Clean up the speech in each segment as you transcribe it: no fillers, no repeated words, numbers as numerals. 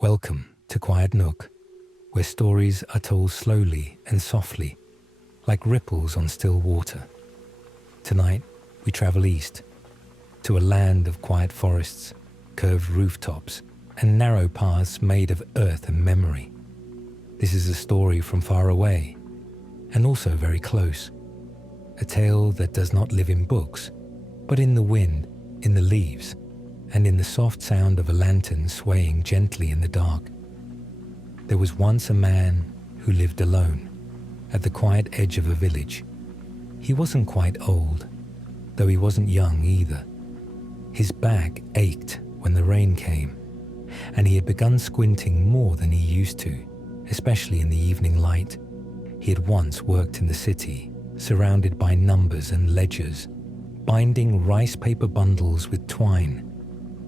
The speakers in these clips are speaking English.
Welcome to Quiet Nook, where stories are told slowly and softly, like ripples on still water. Tonight, we travel east, to a land of quiet forests, curved rooftops, and narrow paths made of earth and memory. This is a story from far away, and also very close. A tale that does not live in books, but in the wind, in the leaves, and in the soft sound of a lantern swaying gently in the dark. There was once a man who lived alone, at the quiet edge of a village. He wasn't quite old, though he wasn't young either. His back ached when the rain came, and he had begun squinting more than he used to, especially in the evening light. He had once worked in the city, surrounded by numbers and ledgers, binding rice paper bundles with twine,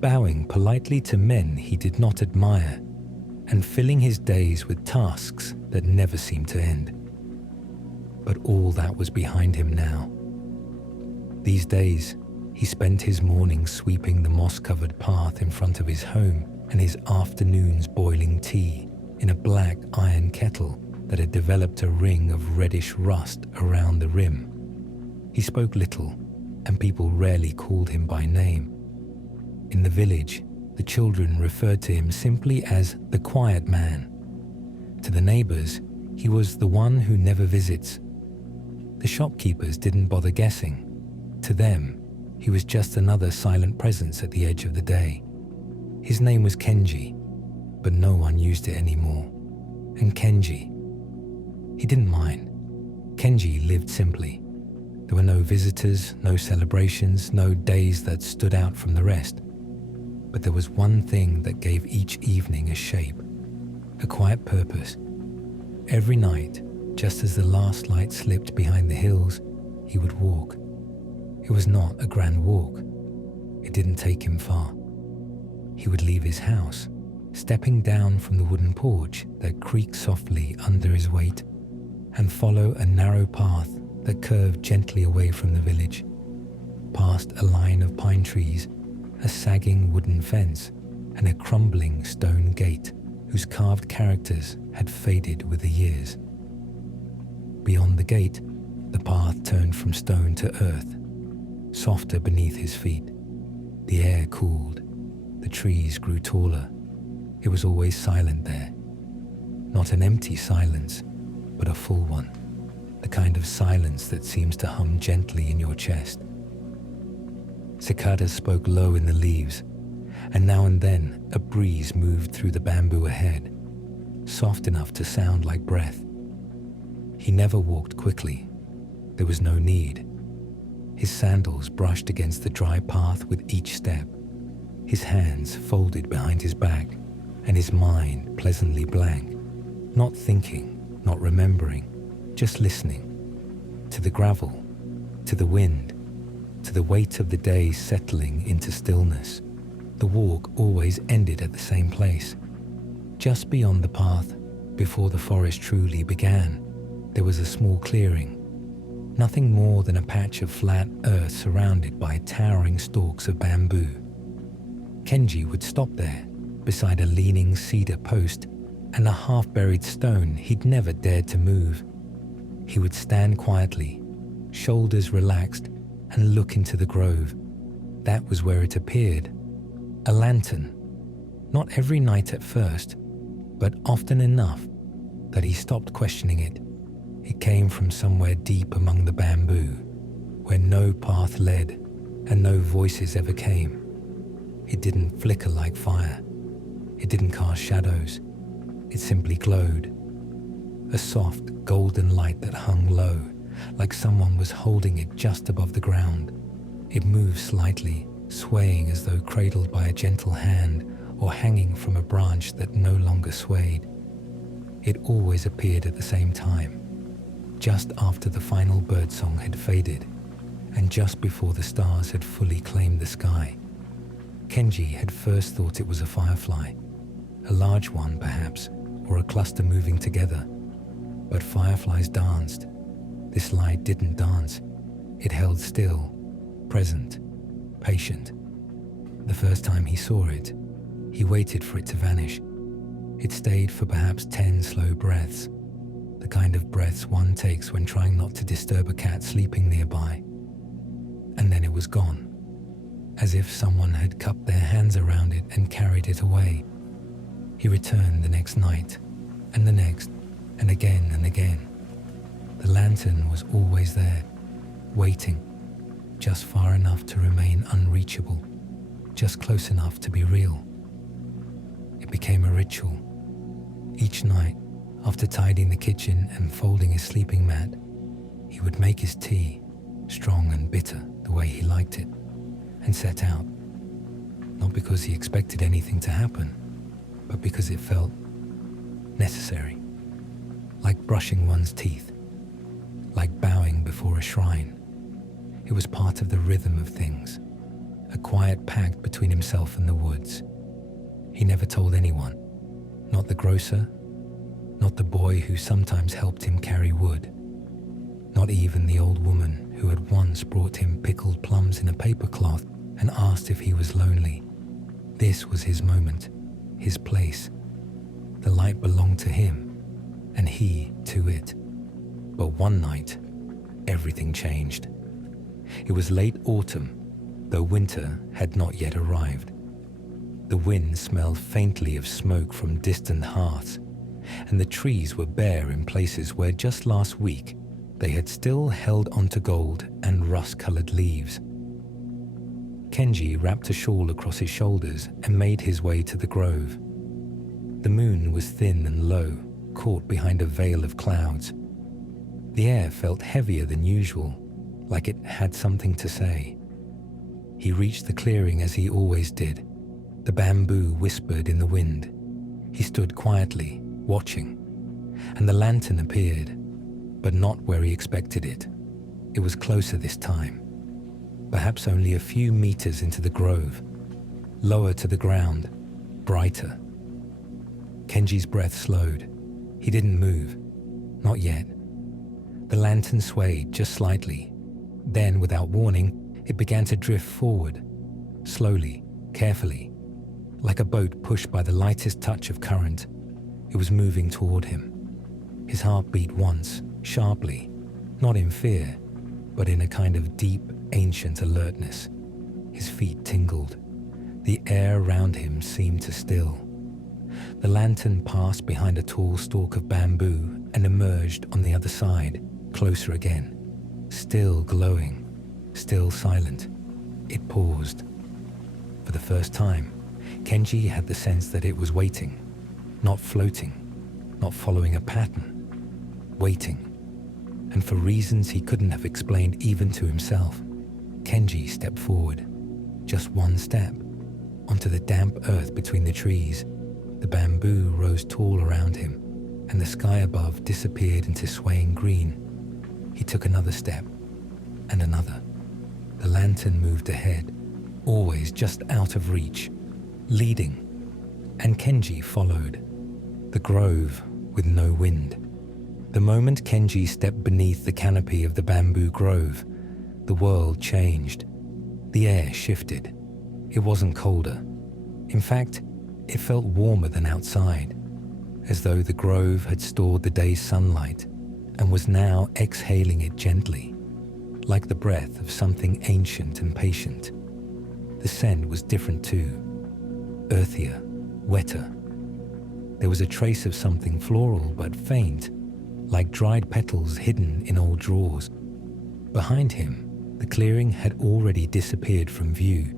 bowing politely to men he did not admire, and filling his days with tasks that never seemed to end. But all that was behind him now. These days, he spent his mornings sweeping the moss-covered path in front of his home and his afternoons boiling tea in a black iron kettle that had developed a ring of reddish rust around the rim. He spoke little, and people rarely called him by name. In the village, the children referred to him simply as the quiet man. To the neighbors, he was the one who never visits. The shopkeepers didn't bother guessing. To them, he was just another silent presence at the edge of the day. His name was Kenji, but no one used it anymore. And Kenji, he didn't mind. Kenji lived simply. There were no visitors, no celebrations, no days that stood out from the rest. But there was one thing that gave each evening a shape, a quiet purpose. Every night, just as the last light slipped behind the hills, he would walk. It was not a grand walk. It didn't take him far. He would leave his house, stepping down from the wooden porch that creaked softly under his weight, and follow a narrow path that curved gently away from the village, past a line of pine trees, a sagging wooden fence, and a crumbling stone gate whose carved characters had faded with the years. Beyond the gate, the path turned from stone to earth, softer beneath his feet. The air cooled, the trees grew taller. It was always silent there. Not an empty silence, but a full one, the kind of silence that seems to hum gently in your chest. Cicadas spoke low in the leaves, and now and then a breeze moved through the bamboo ahead, soft enough to sound like breath. He never walked quickly. There was no need. His sandals brushed against the dry path with each step, his hands folded behind his back, and his mind pleasantly blank, not thinking, not remembering, just listening to the gravel, to the wind, to the weight of the day settling into stillness. The walk always ended at the same place. Just beyond the path, before the forest truly began, there was a small clearing. Nothing more than a patch of flat earth surrounded by towering stalks of bamboo. Kenji would stop there, beside a leaning cedar post and a half-buried stone he'd never dared to move. He would stand quietly, shoulders relaxed, and look into the grove. That was where it appeared. A lantern. Not every night at first, but often enough that he stopped questioning it. It came from somewhere deep among the bamboo, where no path led and no voices ever came. It didn't flicker like fire. It didn't cast shadows. It simply glowed. A soft, golden light that hung low, like someone was holding it just above the ground. It moved slightly, swaying as though cradled by a gentle hand or hanging from a branch that no longer swayed. It always appeared at the same time, just after the final birdsong had faded, and just before the stars had fully claimed the sky. Kenji had first thought it was a firefly, a large one perhaps, or a cluster moving together. But fireflies danced. This light didn't dance. It held still, present, patient. The first time he saw it, he waited for it to vanish, It stayed for perhaps 10 slow breaths, the kind of breaths one takes when trying not to disturb a cat sleeping nearby. And then it was gone, as if someone had cupped their hands around it and carried it away. He returned the next night, and the next, and again and again. The lantern was always there, waiting, just far enough to remain unreachable, just close enough to be real. It became a ritual. Each night, after tidying the kitchen and folding his sleeping mat, he would make his tea, strong and bitter the way he liked it, and set out, not because he expected anything to happen, but because it felt necessary, like brushing one's teeth, like bowing before a shrine. It was part of the rhythm of things, a quiet pact between himself and the woods. He never told anyone, not the grocer, not the boy who sometimes helped him carry wood, not even the old woman who had once brought him pickled plums in a paper cloth and asked if he was lonely. This was his moment, his place. The light belonged to him, and he to it. But one night, everything changed. It was late autumn, though winter had not yet arrived. The wind smelled faintly of smoke from distant hearths, and the trees were bare in places where just last week they had still held onto gold and rust-colored leaves. Kenji wrapped a shawl across his shoulders and made his way to the grove. The moon was thin and low, caught behind a veil of clouds. The air felt heavier than usual, like it had something to say. He reached the clearing as he always did. The bamboo whispered in the wind. He stood quietly, watching, and the lantern appeared, but not where he expected it. It was closer this time, perhaps only a few meters into the grove, lower to the ground, brighter. Kenji's breath slowed. He didn't move, not yet. The lantern swayed just slightly. Then, without warning, it began to drift forward, slowly, carefully, like a boat pushed by the lightest touch of current. It was moving toward him. His heart beat once, sharply, not in fear, but in a kind of deep, ancient alertness. His feet tingled. The air around him seemed to still. The lantern passed behind a tall stalk of bamboo and emerged on the other side, closer again. Still glowing, still silent. It paused. For the first time, Kenji had the sense that it was waiting, not floating, not following a pattern, waiting. And for reasons he couldn't have explained even to himself, Kenji stepped forward, just one step, onto the damp earth between the trees. The bamboo rose tall around him, and the sky above disappeared into swaying green. He took another step, and another. The lantern moved ahead, always just out of reach, leading, and Kenji followed. The grove with no wind. The moment Kenji stepped beneath the canopy of the bamboo grove, the world changed. The air shifted. It wasn't colder. In fact, it felt warmer than outside, as though the grove had stored the day's sunlight and was now exhaling it gently, like the breath of something ancient and patient. The scent was different too, earthier, wetter. There was a trace of something floral but faint, like dried petals hidden in old drawers. Behind him, the clearing had already disappeared from view.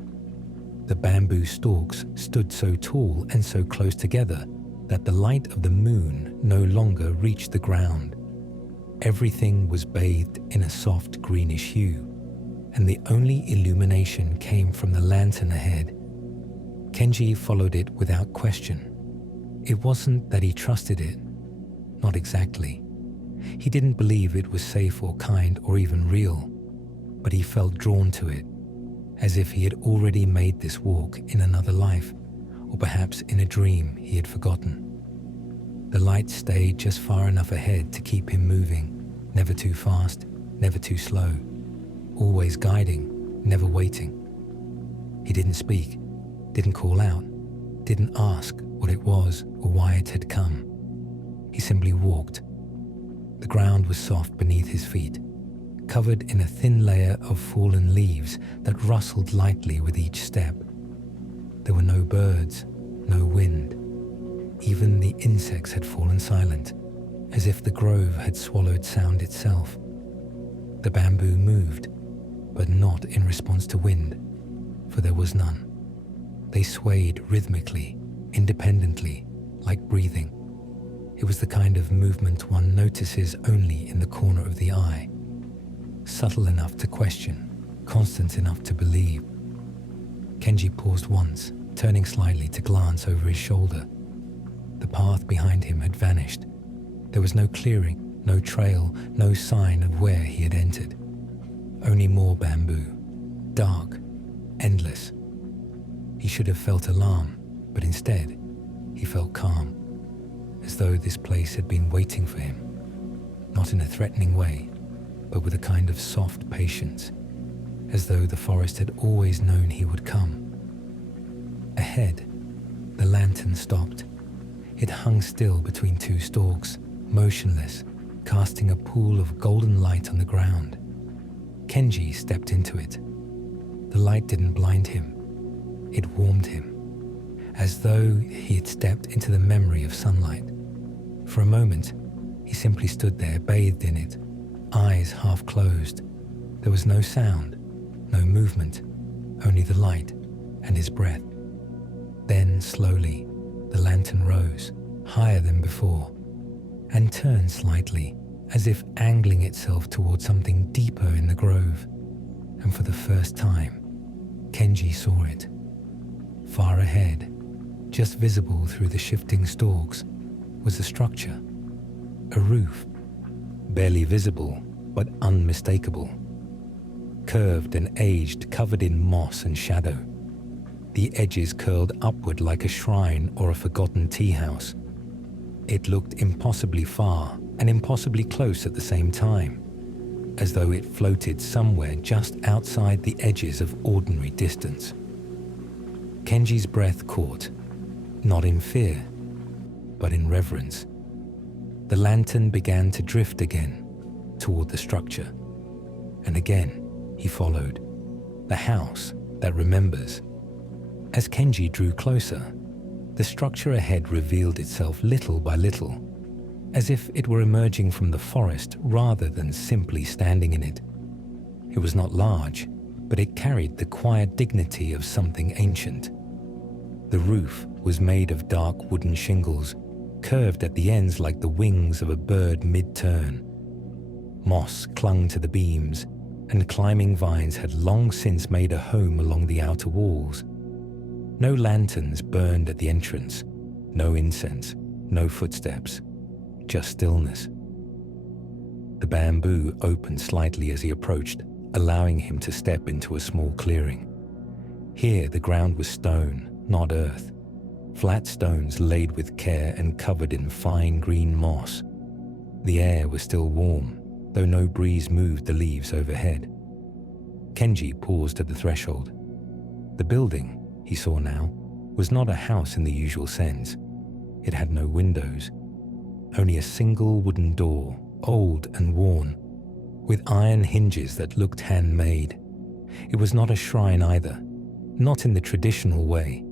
The bamboo stalks stood so tall and so close together that the light of the moon no longer reached the ground. Everything was bathed in a soft greenish hue, and the only illumination came from the lantern ahead. Kenji followed it without question. It wasn't that he trusted it, not exactly. He didn't believe it was safe or kind or even real, but he felt drawn to it, as if he had already made this walk in another life, or perhaps in a dream he had forgotten. The light stayed just far enough ahead to keep him moving, never too fast, never too slow, always guiding, never waiting. He didn't speak, didn't call out, didn't ask what it was or why it had come. He simply walked. The ground was soft beneath his feet, covered in a thin layer of fallen leaves that rustled lightly with each step. There were no birds, no wind. Even the insects had fallen silent, as if the grove had swallowed sound itself. The bamboo moved, but not in response to wind, for there was none. They swayed rhythmically, independently, like breathing. It was the kind of movement one notices only in the corner of the eye, subtle enough to question, constant enough to believe. Kenji paused once, turning slightly to glance over his shoulder. The path behind him had vanished. There was no clearing, no trail, no sign of where he had entered. Only more bamboo, dark, endless. He should have felt alarm, but instead, he felt calm, as though this place had been waiting for him, not in a threatening way, but with a kind of soft patience, as though the forest had always known he would come. Ahead, the lantern stopped. It hung still between two stalks, motionless, casting a pool of golden light on the ground. Kenji stepped into it. The light didn't blind him. It warmed him, as though he had stepped into the memory of sunlight. For a moment, he simply stood there, bathed in it, eyes half closed. There was no sound, no movement, only the light and his breath. Then, slowly, the lantern rose, higher than before, and turned slightly, as if angling itself towards something deeper in the grove. And for the first time, Kenji saw it. Far ahead, just visible through the shifting stalks, was a structure, a roof, barely visible but unmistakable, curved and aged, covered in moss and shadow. The edges curled upward like a shrine or a forgotten tea house. It looked impossibly far and impossibly close at the same time, as though it floated somewhere just outside the edges of ordinary distance. Kenji's breath caught, not in fear, but in reverence. The lantern began to drift again toward the structure, and again he followed, the house that remembers. As Kenji drew closer, the structure ahead revealed itself little by little, as if it were emerging from the forest rather than simply standing in it. It was not large, but it carried the quiet dignity of something ancient. The roof was made of dark wooden shingles, curved at the ends like the wings of a bird mid-turn. Moss clung to the beams, and climbing vines had long since made a home along the outer walls. No lanterns burned at the entrance, no incense, no footsteps, just stillness. The bamboo opened slightly as he approached, allowing him to step into a small clearing. Here the ground was stone, not earth, flat stones laid with care and covered in fine green moss. The air was still warm, though no breeze moved the leaves overhead. Kenji paused at the threshold. The building, he saw now, was not a house in the usual sense. It had no windows, only a single wooden door, old and worn, with iron hinges that looked handmade. It was not a shrine either, not in the traditional way.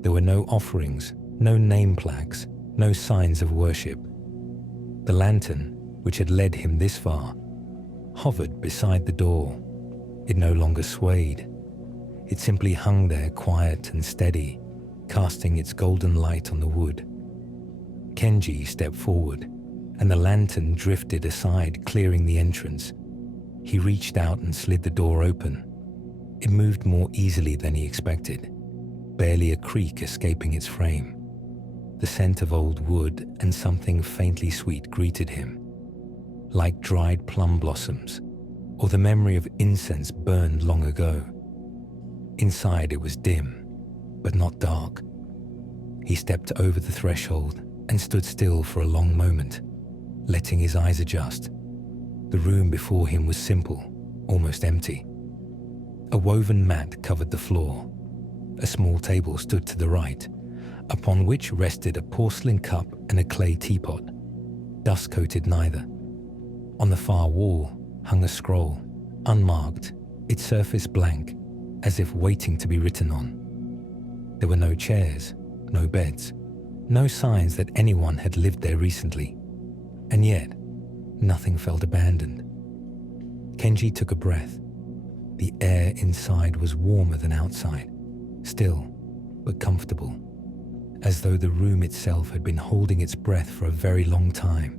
There were no offerings, no name plaques, no signs of worship. The lantern, which had led him this far, hovered beside the door. It no longer swayed. It simply hung there quiet and steady, casting its golden light on the wood. Kenji stepped forward, and the lantern drifted aside, clearing the entrance. He reached out and slid the door open. It moved more easily than he expected, barely a creak escaping its frame. The scent of old wood and something faintly sweet greeted him, like dried plum blossoms, or the memory of incense burned long ago. Inside it was dim, but not dark. He stepped over the threshold and stood still for a long moment, letting his eyes adjust. The room before him was simple, almost empty. A woven mat covered the floor. A small table stood to the right, upon which rested a porcelain cup and a clay teapot, dust-coated neither. On the far wall hung a scroll, unmarked, its surface blank, as if waiting to be written on. There were no chairs, no beds, no signs that anyone had lived there recently, and yet nothing felt abandoned. Kenji took a breath. The air inside was warmer than outside, still but comfortable, as though the room itself had been holding its breath for a very long time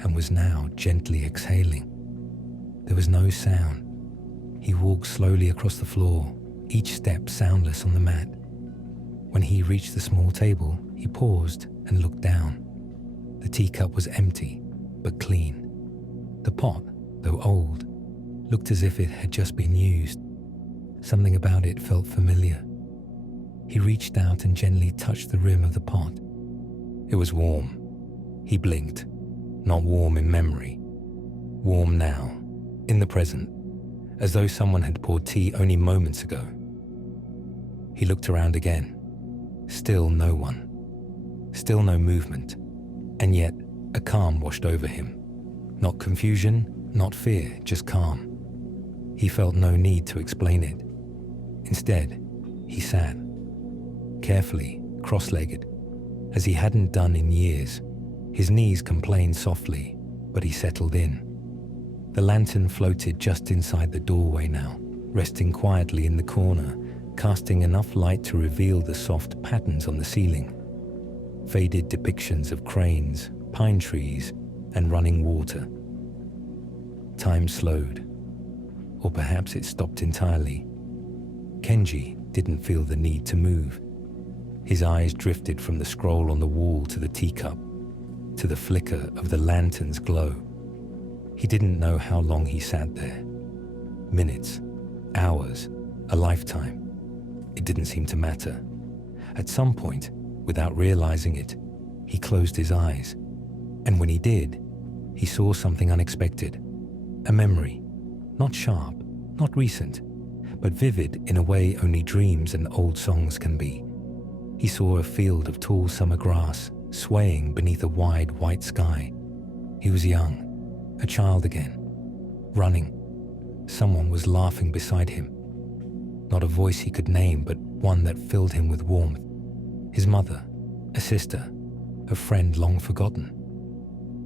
and was now gently exhaling. There was no sound. He walked slowly across the floor, each step soundless on the mat. When he reached the small table, he paused and looked down. The teacup was empty, but clean. The pot, though old, looked as if it had just been used. Something about it felt familiar. He reached out and gently touched the rim of the pot. It was warm. He blinked. Not warm in memory. Warm now, in the present, as though someone had poured tea only moments ago. He looked around again. Still no one. Still no movement. And yet, a calm washed over him. Not confusion, not fear, just calm. He felt no need to explain it. Instead, he sat, carefully, cross-legged, as he hadn't done in years. His knees complained softly, but he settled in. The lantern floated just inside the doorway now, resting quietly in the corner, casting enough light to reveal the soft patterns on the ceiling. Faded depictions of cranes, pine trees, and running water. Time slowed, or perhaps it stopped entirely. Kenji didn't feel the need to move. His eyes drifted from the scroll on the wall to the teacup, to the flicker of the lantern's glow. He didn't know how long he sat there. Minutes, hours, a lifetime. It didn't seem to matter. At some point, without realizing it, he closed his eyes. And when he did, he saw something unexpected. A memory, not sharp, not recent, but vivid in a way only dreams and old songs can be. He saw a field of tall summer grass swaying beneath a wide white sky. He was young, a child again, running. Someone was laughing beside him. Not a voice he could name, but one that filled him with warmth. His mother, a sister, a friend long forgotten.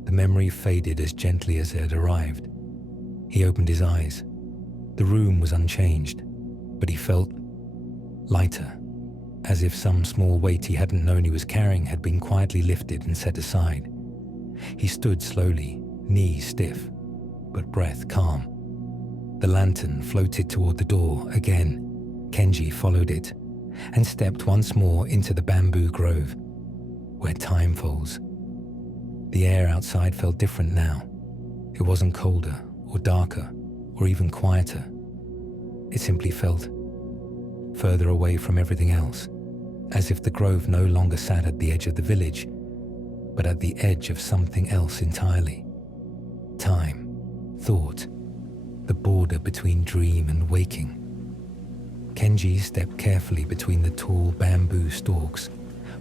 The memory faded as gently as it had arrived. He opened his eyes. The room was unchanged, but he felt lighter, as if some small weight he hadn't known he was carrying had been quietly lifted and set aside. He stood slowly, knees stiff, but breath calm. The lantern floated toward the door again. Kenji followed it and stepped once more into the bamboo grove, where time falls. The air outside felt different now. It wasn't colder or darker or even quieter. It simply felt further away from everything else, as if the grove no longer sat at the edge of the village, but at the edge of something else entirely. Time, thought, the border between dream and waking. Kenji stepped carefully between the tall bamboo stalks,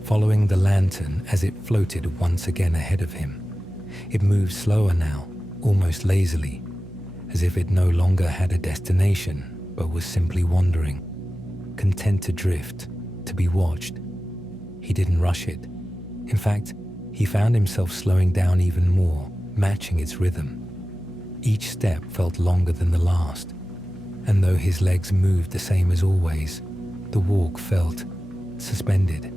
following the lantern as it floated once again ahead of him. It moved slower now, almost lazily, as if it no longer had a destination, but was simply wandering, content to drift, to be watched. He didn't rush it. In fact, he found himself slowing down even more, matching its rhythm. Each step felt longer than the last, and though his legs moved the same as always, the walk felt suspended,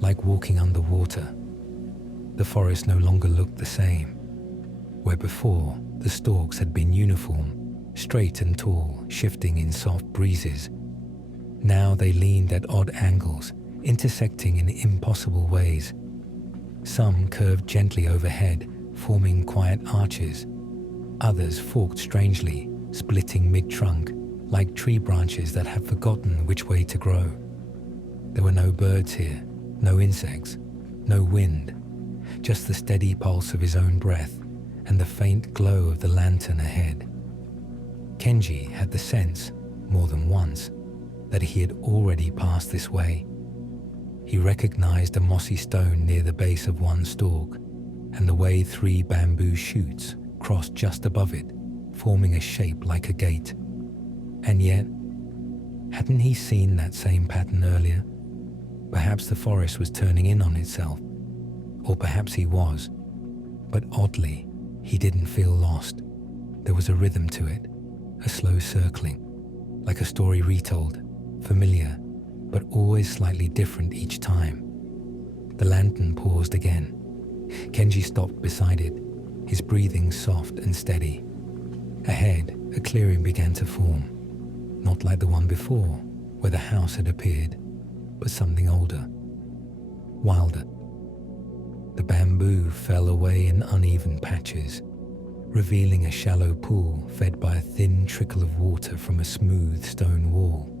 like walking underwater. The forest no longer looked the same. Where before, the stalks had been uniform, straight and tall, shifting in soft breezes. Now they leaned at odd angles, intersecting in impossible ways. Some curved gently overhead, forming quiet arches. Others forked strangely, splitting mid-trunk, like tree branches that had forgotten which way to grow. There were no birds here, no insects, no wind, just the steady pulse of his own breath and the faint glow of the lantern ahead. Kenji had the sense, more than once, that he had already passed this way. He recognized a mossy stone near the base of one stalk, and the way 3 bamboo shoots crossed just above it, forming a shape like a gate. And yet, hadn't he seen that same pattern earlier? Perhaps the forest was turning in on itself, or perhaps he was. But oddly, he didn't feel lost. There was a rhythm to it, a slow circling, like a story retold, familiar, but always slightly different each time. The lantern paused again. Kenji stopped beside it, his breathing soft and steady. Ahead, a clearing began to form, not like the one before, where the house had appeared, but something older, wilder. The bamboo fell away in uneven patches, revealing a shallow pool fed by a thin trickle of water from a smooth stone wall.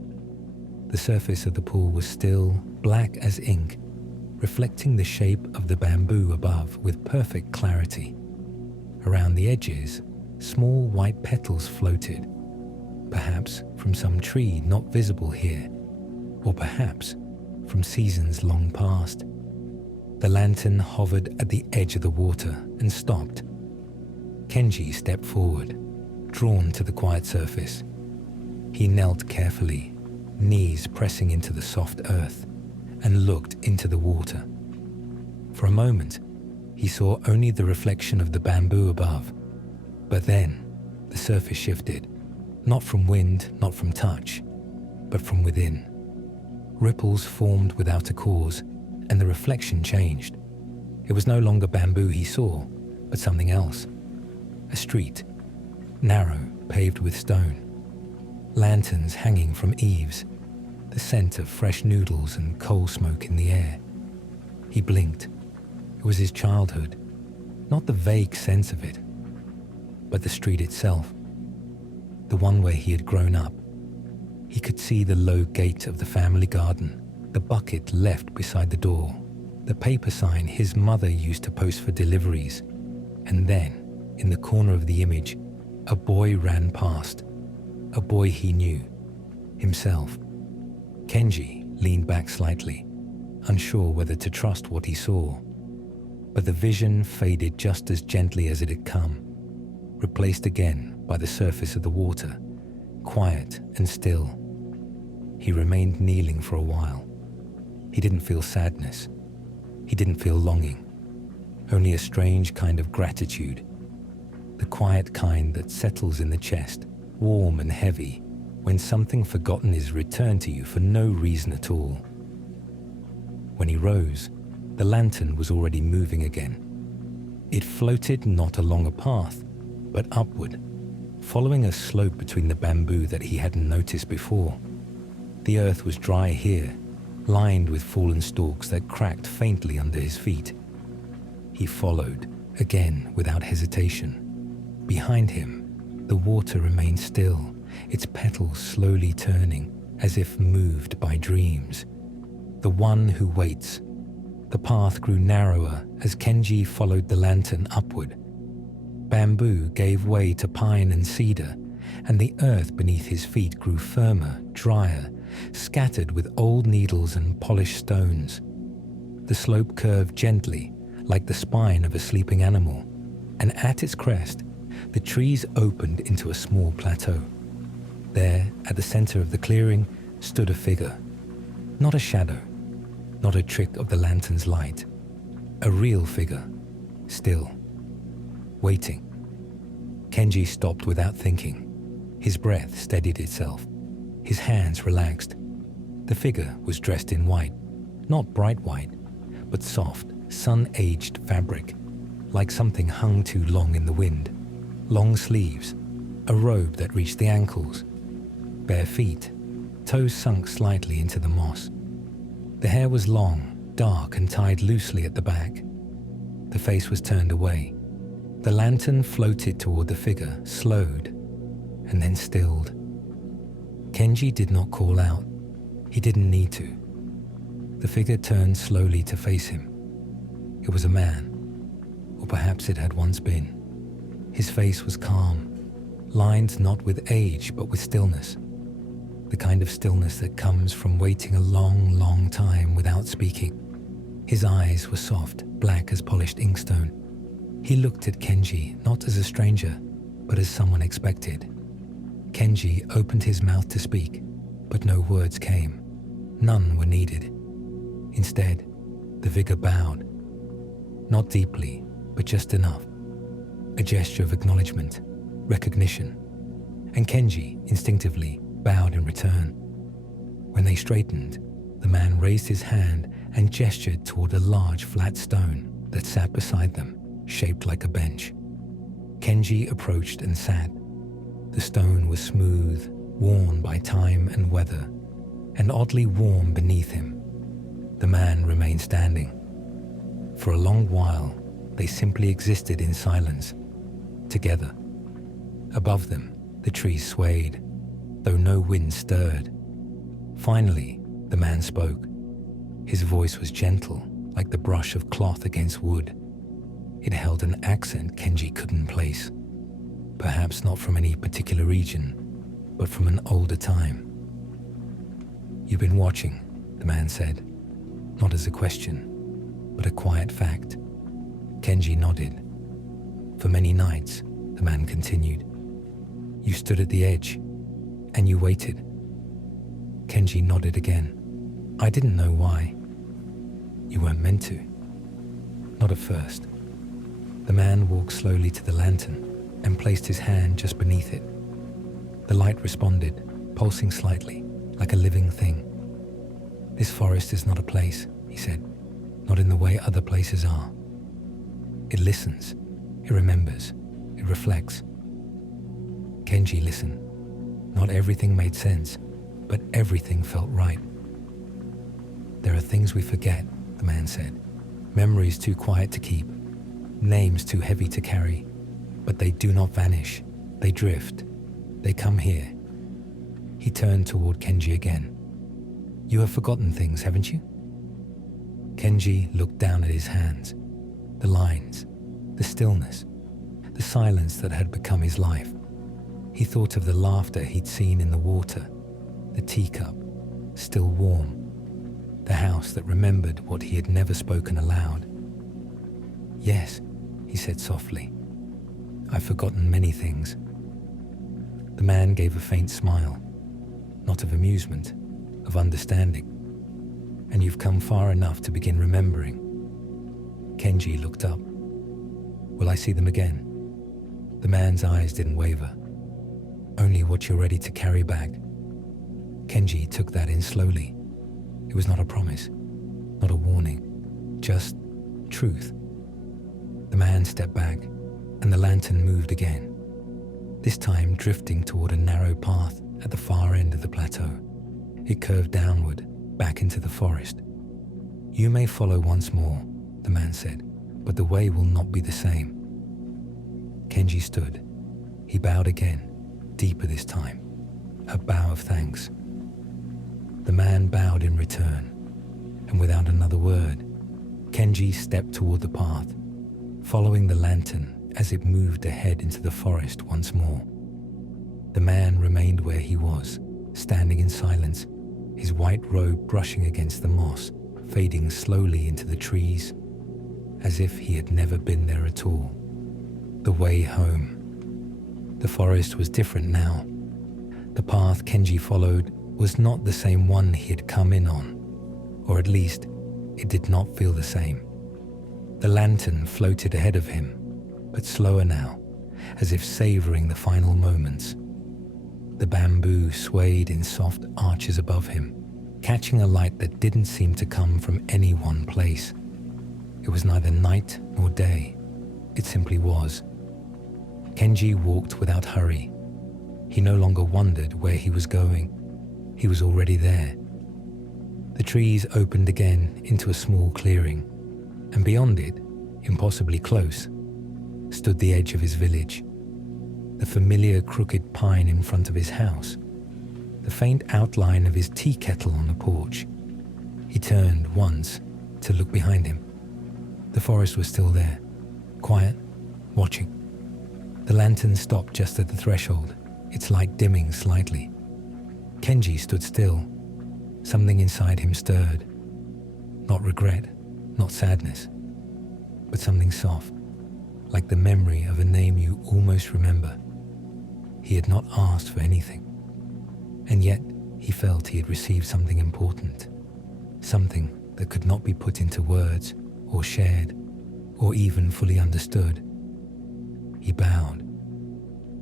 The surface of the pool was still, black as ink, reflecting the shape of the bamboo above with perfect clarity. Around the edges, small white petals floated, perhaps from some tree not visible here, or perhaps from seasons long past. The lantern hovered at the edge of the water and stopped. Kenji stepped forward, drawn to the quiet surface. He knelt carefully, knees pressing into the soft earth, and looked into the water. For a moment, he saw only the reflection of the bamboo above. But then, the surface shifted, not from wind, not from touch, but from within. Ripples formed without a cause, and the reflection changed. It was no longer bamboo he saw, but something else. A street, narrow, paved with stone. Lanterns hanging from eaves, the scent of fresh noodles and coal smoke in the air. He blinked. It was his childhood, not the vague sense of it, but the street itself, the one where he had grown up. He could see the low gate of the family garden, the bucket left beside the door, the paper sign his mother used to post for deliveries, and then, in the corner of the image, a boy ran past, a boy he knew, himself. Kenji leaned back slightly, unsure whether to trust what he saw. But the vision faded just as gently as it had come, replaced again by the surface of the water, quiet and still. He remained kneeling for a while. He didn't feel sadness. He didn't feel longing. Only a strange kind of gratitude. The quiet kind that settles in the chest, warm and heavy, when something forgotten is returned to you for no reason at all. When he rose, the lantern was already moving again. It floated not along a path, but upward, following a slope between the bamboo that he hadn't noticed before. The earth was dry here, lined with fallen stalks that cracked faintly under his feet. He followed, again without hesitation. Behind him, the water remained still, its petals slowly turning, as if moved by dreams. The one who waits. The path grew narrower as Kenji followed the lantern upward. Bamboo gave way to pine and cedar, and the earth beneath his feet grew firmer, drier, scattered with old needles and polished stones. The slope curved gently, like the spine of a sleeping animal, and at its crest, the trees opened into a small plateau. There, at the center of the clearing, stood a figure. Not a shadow, not a trick of the lantern's light. A real figure, still, waiting. Kenji stopped without thinking. His breath steadied itself. His hands relaxed. The figure was dressed in white, not bright white, but soft, sun-aged fabric, like something hung too long in the wind. Long sleeves, a robe that reached the ankles, bare feet, toes sunk slightly into the moss. The hair was long, dark and tied loosely at the back. The face was turned away. The lantern floated toward the figure, slowed, and then stilled. Kenji did not call out. He didn't need to. The figure turned slowly to face him. It was a man, or perhaps it had once been. His face was calm, lined not with age but with stillness. the kind of stillness that comes from waiting a long, long time without speaking. His eyes were soft, black as polished inkstone. He looked at Kenji not as a stranger, but as someone expected. Kenji opened his mouth to speak, but no words came. None were needed. Instead, the figure bowed. Not deeply, but just enough. A gesture of acknowledgement, recognition. And Kenji, instinctively, bowed in return. When they straightened, the man raised his hand and gestured toward a large flat stone that sat beside them, shaped like a bench. Kenji approached and sat. The stone was smooth, worn by time and weather, and oddly warm beneath him. The man remained standing. For a long while, they simply existed in silence, together. Above them, the trees swayed, though no wind stirred. Finally, the man spoke. His voice was gentle, like the brush of cloth against wood. It held an accent Kenji couldn't place. Perhaps not from any particular region, but from an older time. "You've been watching," the man said, not as a question, but a quiet fact. Kenji nodded. "For many nights," the man continued, "you stood at the edge, and you waited." Kenji nodded again. "I didn't know why." "You weren't meant to." "Not at first." The man walked slowly to the lantern and placed his hand just beneath it. The light responded, pulsing slightly, like a living thing. "This forest is not a place," he said, "not in the way other places are. It listens, it remembers, it reflects." Kenji listened. Not everything made sense, but everything felt right. "There are things we forget," the man said. "Memories too quiet to keep, names too heavy to carry, but they do not vanish. They drift. They come here." He turned toward Kenji again. "You have forgotten things, haven't you?" Kenji looked down at his hands. The lines, the stillness, the silence that had become his life. He thought of the laughter he'd seen in the water, the teacup, still warm, the house that remembered what he had never spoken aloud. "Yes," he said softly, "I've forgotten many things." The man gave a faint smile, not of amusement, of understanding. "And you've come far enough to begin remembering." Kenji looked up. "Will I see them again?" The man's eyes didn't waver. "Only what you're ready to carry back." Kenji took that in slowly. It was not a promise, not a warning, just truth. The man stepped back, and the lantern moved again, this time drifting toward a narrow path at the far end of the plateau. It curved downward, back into the forest. "You may follow once more," the man said, "but the way will not be the same." Kenji stood. He bowed again, deeper this time, a bow of thanks. The man bowed in return, and without another word, Kenji stepped toward the path, following the lantern as it moved ahead into the forest once more. The man remained where he was, standing in silence, his white robe brushing against the moss, fading slowly into the trees, as if he had never been there at all. The way home. The forest was different now. The path Kenji followed was not the same one he had come in on, or at least it did not feel the same. The lantern floated ahead of him, but slower now, as if savoring the final moments. The bamboo swayed in soft arches above him, catching a light that didn't seem to come from any one place. It was neither night nor day. It simply was. Kenji walked without hurry. He no longer wondered where he was going. He was already there. The trees opened again into a small clearing, and beyond it, impossibly close, stood the edge of his village. The familiar crooked pine in front of his house, the faint outline of his tea kettle on the porch. He turned once to look behind him. The forest was still there, quiet, watching. The lantern stopped just at the threshold, its light dimming slightly. Kenji stood still. Something inside him stirred. Not regret, not sadness, but something soft, like the memory of a name you almost remember. He had not asked for anything, and yet he felt he had received something important, something that could not be put into words or shared or even fully understood. He bowed.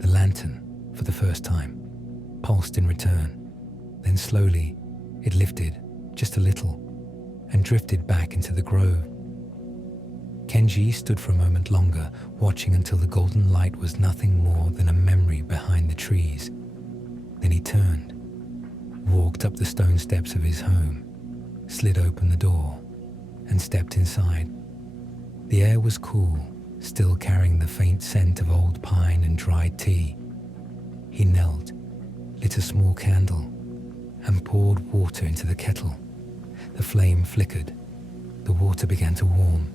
The lantern, for the first time, pulsed in return. Then slowly, it lifted just a little and drifted back into the grove. Kenji stood for a moment longer, watching until the golden light was nothing more than a memory behind the trees. Then he turned, walked up the stone steps of his home, slid open the door, and stepped inside. The air was cool, still carrying the faint scent of old pine and dried tea. He knelt, lit a small candle, and poured water into the kettle. The flame flickered. The water began to warm.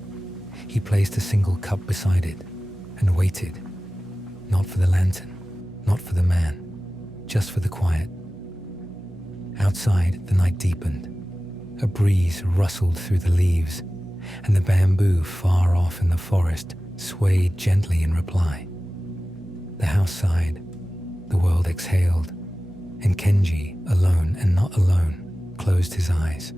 He placed a single cup beside it and waited. Not for the lantern, not for the man, just for the quiet. Outside, the night deepened. A breeze rustled through the leaves, and the bamboo far off in the forest swayed gently in reply. The house sighed, the world exhaled, and Kenji, alone and not alone, closed his eyes.